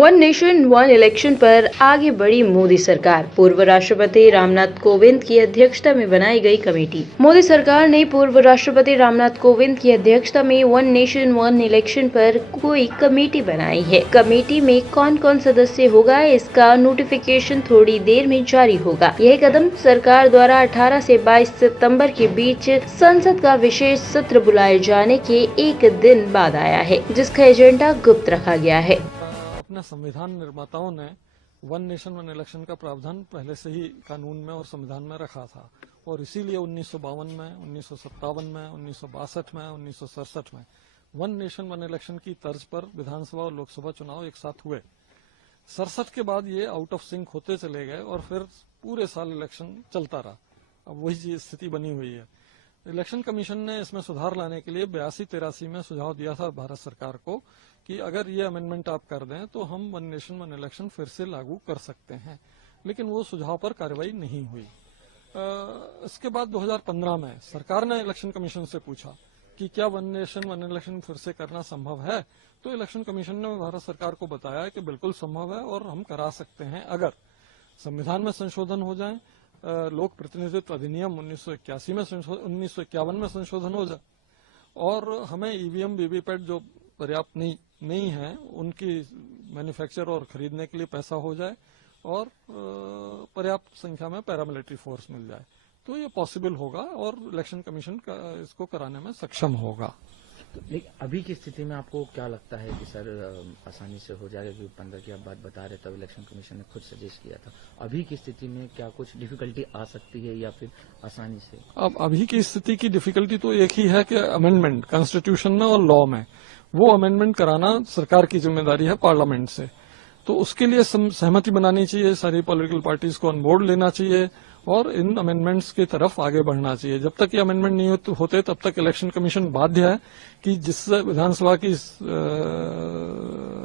One nation one election पर आगे बढ़ी मोदी सरकार। पूर्व राष्ट्रपति रामनाथ कोविंद की अध्यक्षता में बनाई गई कमेटी। मोदी सरकार ने पूर्व राष्ट्रपति रामनाथ कोविंद की अध्यक्षता में वन नेशन वन इलेक्शन पर कोई कमेटी बनाई है। कमेटी में कौन कौन सदस्य होगा, इसका नोटिफिकेशन थोड़ी देर में जारी होगा। यह कदम सरकार द्वारा 18 से 22 सितंबर के बीच संसद का विशेष सत्र बुलाए जाने के एक दिन बाद आया है, जिसका एजेंडा गुप्त रखा गया है। अपने संविधान निर्माताओं ने वन नेशन वन इलेक्शन का प्रावधान पहले से ही कानून में और संविधान में रखा था और इसीलिए 1952 में, 1957 में, 1962 में, 1967 में वन नेशन वन इलेक्शन की तर्ज पर विधानसभा और लोकसभा चुनाव एक साथ हुए। 67 के बाद ये आउट ऑफ सिंक होते चले गए और फिर पूरे साल इलेक्शन चलता रहा। अब वही स्थिति बनी हुई है। इलेक्शन कमीशन ने इसमें सुधार लाने के लिए 82-83 में सुझाव दिया था भारत सरकार को कि अगर ये अमेंडमेंट आप कर दें तो हम वन नेशन वन इलेक्शन फिर से लागू कर सकते हैं, लेकिन वो सुझाव पर कार्रवाई नहीं हुई। इसके बाद 2015 में सरकार ने इलेक्शन कमीशन से पूछा कि क्या वन नेशन वन इलेक्शन फिर से करना संभव है, तो इलेक्शन कमीशन ने भारत सरकार को बताया कि बिल्कुल संभव है और हम करा सकते हैं अगर संविधान में संशोधन हो जाए, लोक प्रतिनिधित्व अधिनियम 1951 में संशोधन हो जाए और हमें ईवीएम वीवीपैट जो पर्याप्त नहीं है उनकी मैन्युफैक्चर और खरीदने के लिए पैसा हो जाए और पर्याप्त संख्या में पैरामिलिट्री फोर्स मिल जाए, तो ये पॉसिबल होगा और इलेक्शन कमीशन इसको कराने में सक्षम होगा। तो लेकिन अभी की स्थिति में आपको क्या लगता है कि सर आसानी से हो जाएगा? क्योंकि 15 की आप बात बता रहे तब इलेक्शन कमीशन ने खुद सजेस्ट किया था। अभी की स्थिति में क्या कुछ डिफिकल्टी आ सकती है या फिर आसानी से? अब अभी की स्थिति की डिफिकल्टी तो एक ही है कि अमेंडमेंट कॉन्स्टिट्यूशन में और लॉ में वो अमेंडमेंट कराना सरकार की जिम्मेदारी है पार्लियामेंट से, तो उसके लिए सहमति बनानी चाहिए, सारी पॉलिटिकल पार्टीज को ऑन बोर्ड लेना चाहिए और इन अमेंडमेंट्स की तरफ आगे बढ़ना चाहिए। जब तक ये अमेंडमेंट नहीं होते तब तक इलेक्शन कमीशन बाध्य है कि जिससे विधानसभा की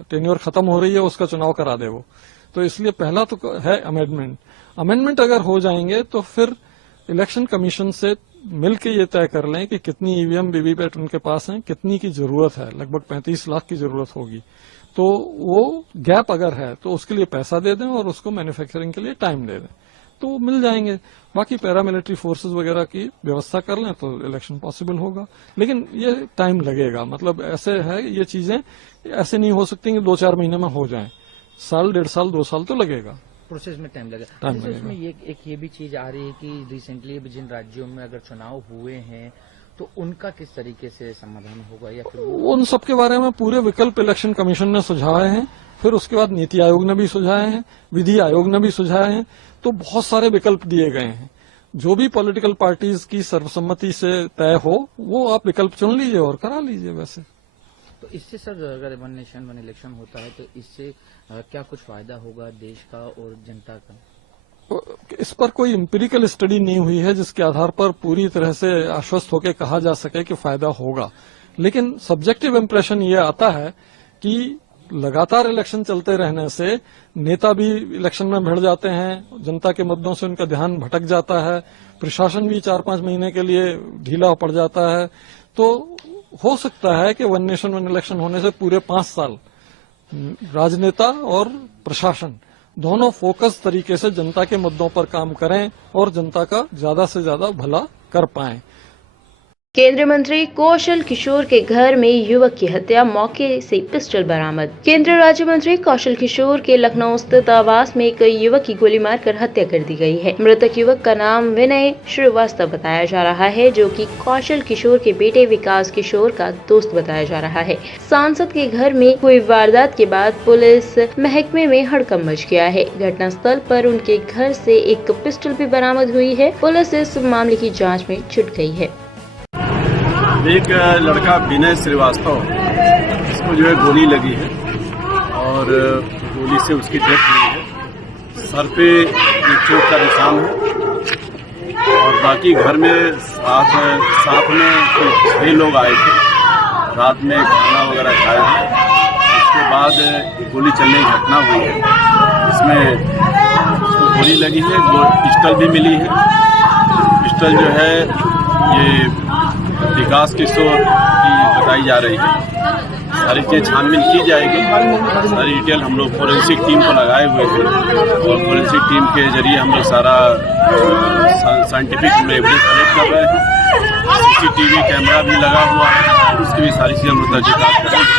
टेन्योर खत्म हो रही है उसका चुनाव करा दे वो। तो इसलिए पहला तो है अमेंडमेंट अगर हो जाएंगे तो फिर इलेक्शन कमीशन से मिलकर ये तय कर लें कि कितनी ईवीएम वीवीपैट उनके पास हैं, कितनी की जरूरत है। लगभग 35 लाख की जरूरत होगी, तो वो गैप अगर है तो उसके लिए पैसा दे दें और उसको मैन्युफैक्चरिंग के लिए टाइम दे दें, तो मिल जाएंगे। बाकी पैरामिलिट्री फोर्सेस वगैरह की व्यवस्था कर लें तो इलेक्शन पॉसिबल होगा, लेकिन ये टाइम लगेगा। मतलब ऐसे है, ये चीजें ऐसे नहीं हो सकती कि 2-4 महीने में हो जाएं। साल, 1.5 साल, 2 साल तो लगेगा, प्रोसेस में टाइम लगेगा। इसमें ये भी चीज आ रही है कि रिसेंटली जिन राज्यों में अगर चुनाव हुए हैं तो उनका किस तरीके से समाधान होगा या फिर उन सब के बारे में पूरे विकल्प इलेक्शन कमीशन ने सुझाए हैं, फिर उसके बाद नीति आयोग ने भी सुझाए हैं, विधि आयोग ने भी सुझाए हैं, तो बहुत सारे विकल्प दिए गए हैं। जो भी पॉलिटिकल पार्टीज की सर्वसम्मति से तय हो वो आप विकल्प चुन लीजिए और करा लीजिए। वैसे तो इससे सर अगर वन नेशन वन इलेक्शन होता है तो इससे क्या कुछ फायदा होगा देश का और जनता का? इस पर कोई एम्पिरिकल स्टडी नहीं हुई है जिसके आधार पर पूरी तरह से आश्वस्त होकर कहा जा सके कि फायदा होगा, लेकिन सब्जेक्टिव इंप्रेशन ये आता है कि लगातार इलेक्शन चलते रहने से नेता भी इलेक्शन में भिड़ जाते हैं, जनता के मुद्दों से उनका ध्यान भटक जाता है, प्रशासन भी 4-5 महीने के लिए ढीला पड़ जाता है। तो हो सकता है कि वन नेशन वन इलेक्शन होने से पूरे 5 साल राजनेता और प्रशासन दोनों फोकस तरीके से जनता के मुद्दों पर काम करें और जनता का ज्यादा से ज्यादा भला कर पाएं। केंद्रीय मंत्री कौशल किशोर के घर में युवक की हत्या, मौके से पिस्टल बरामद। केंद्रीय राज्य मंत्री कौशल किशोर के लखनऊ स्थित आवास में एक युवक की गोली मारकर हत्या कर दी गई है। मृतक युवक का नाम विनय श्रीवास्तव बताया जा रहा है, जो कि कौशल किशोर के बेटे विकास किशोर का दोस्त बताया जा रहा है। सांसद के घर में हुई वारदात के बाद पुलिस महकमे में हड़कंप मच गया है। घटनास्थल पर उनके घर से एक पिस्टल भी बरामद हुई है। पुलिस इस मामले की जाँच में जुट गई है। एक लड़का विनय श्रीवास्तव, इसको जो है गोली लगी है और गोली से उसकी डेथ हुई है। सर पे एक चोट का निशान है और बाकी घर में साथ में 6 लोग आए थे। रात में खाना वगैरह खाया है, उसके बाद गोली चलने की घटना हुई है। इसमें उसको गोली लगी है, पिस्टल भी मिली है। पिस्टल जो है ये विकास किशोर की बताई जा रही है। सारी चीज़ छानबीन की जाएगी। सारी डिटेल हम लोग फोरेंसिक टीम को लगाए हुए हैं और फोरेंसिक टीम के जरिए हम लोग सारा साइंटिफिक एविडेंस कलेक्ट कर रहे हैं। CCTV कैमरा भी लगा हुआ है, उसकी भी सारी चीज़ हम लोग तहकीकात करेंगे।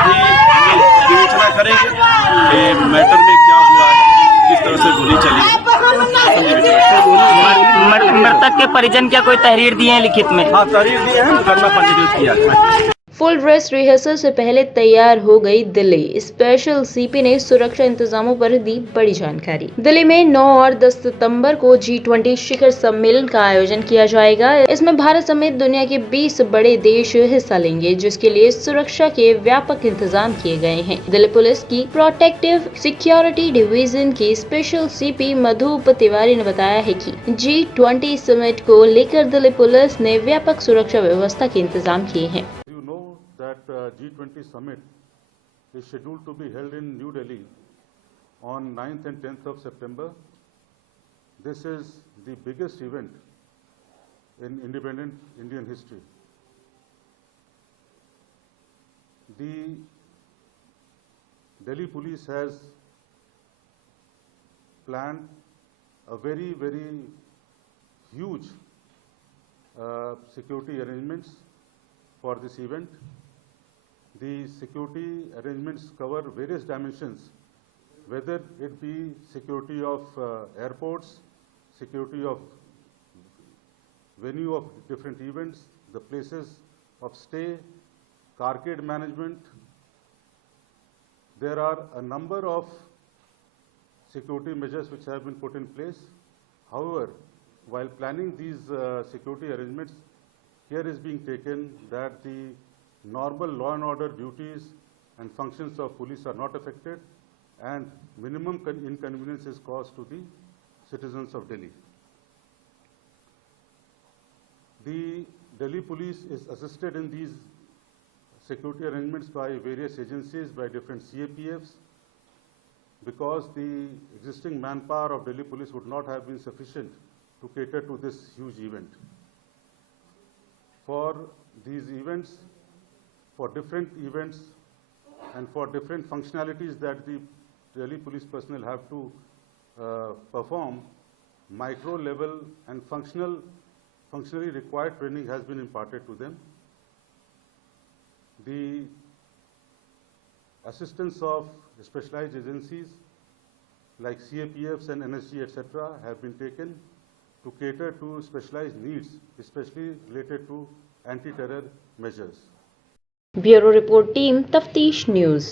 अभी हम लोग विवेचना करेंगे कि मैटर में क्या हुआ है, किस तरह से गोली चली है। मृतक के परिजन क्या कोई तहरीर दिए हैं लिखित में? हाँ, तहरीर दिए हैं, मुकदमा पंजीकृत किया है। फुल ड्रेस रिहर्सल से पहले तैयार हो गई दिल्ली। स्पेशल सीपी ने सुरक्षा इंतजामों पर दी बड़ी जानकारी। दिल्ली में 9 और 10 सितंबर को G20 शिखर सम्मेलन का आयोजन किया जाएगा। इसमें भारत समेत दुनिया के 20 बड़े देश हिस्सा लेंगे, जिसके लिए सुरक्षा के व्यापक इंतजाम किए गए हैं। दिल्ली पुलिस की प्रोटेक्टिव सिक्योरिटी डिवीजन की स्पेशल सीपी मधुप तिवारी ने बताया है कि G20 समिट को लेकर दिल्ली पुलिस ने व्यापक सुरक्षा व्यवस्था के इंतजाम किए हैं। That G20 summit is scheduled to be held in New Delhi on 9th and 10th of September. This is the biggest event in independent Indian history. The Delhi police has planned a very, very huge security arrangements for this event. The security arrangements cover various dimensions, whether it be security of airports, security of venue of different events, the places of stay, carcade management. There are a number of security measures which have been put in place. However, while planning these security arrangements, care is being taken that the normal law and order duties and functions of police are not affected and minimum inconvenience is caused to the citizens of Delhi. The Delhi police is assisted in these security arrangements by various agencies, by different CAPFs, because the existing manpower of Delhi police would not have been sufficient to cater to this huge event. For these events, for different events and for different functionalities that the Delhi police personnel have to perform, micro level and functionally required training has been imparted to them. The assistance of specialized agencies like CAPFs and NSG etc. have been taken to cater to specialized needs, especially related to anti-terror measures. Bureau report team तफ्तीश news.